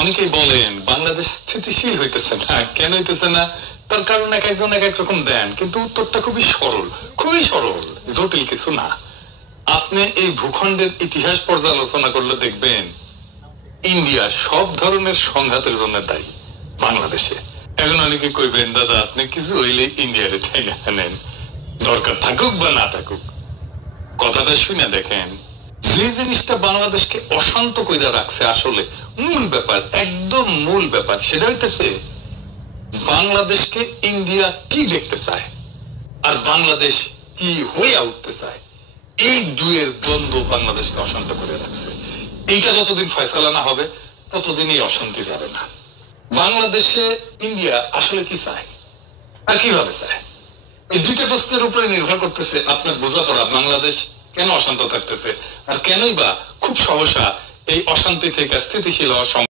অনেকেই বলেন বাংলাদেশ স্থিতিশীল হইতেছে না, কেন হইতেছে না? তার কারণ এক একজন এক এক রকম দেন, কিন্তু উত্তরটা খুবই সরল, খুবই সরল, জটিল কিছু না। আপনি এই ভূখণ্ডের ইতিহাস পর্যালোচনা করলে দেখবেন ইন্ডিয়া সব ধরনের সংঘাতের জন্য দায়ী বাংলাদেশে। এখন অনেকে কইবেন দাদা আপনি কিছু হইলে ইন্ডিয়ারে ঠেঙে নেন, দরকার থাকুক বা না থাকুক। কথাটা শুনে দেখেন, যে জিনিসটা বাংলাদেশকে অশান্ত কইরা রাখছে, আসলে মূল ব্যাপার, একদম মূল ব্যাপার, সেটা হইতেছে বাংলাদেশকে ইন্ডিয়া কি দেখতে চায় আর বাংলাদেশ কি হয়ে উঠতে চায়। এই দুয়ের দ্বন্দ্ব বাংলাদেশকে অশান্ত করে রাখছে। এইটা যতদিন ফয়সালা না হবে ততদিনই অশান্তি যাবে না। বাংলাদেশে ইন্ডিয়া আসলে কি চায় আর কিভাবে চায়, এই দুইটা প্রশ্নের উপরে নির্ভর করতেছে আপনার বোঝাপড়া বাংলাদেশ কেন অশান্ত থাকতেছে আর কেনই বা খুব সহসা এই অশান্তি থেকে স্থিতিশীল হওয়া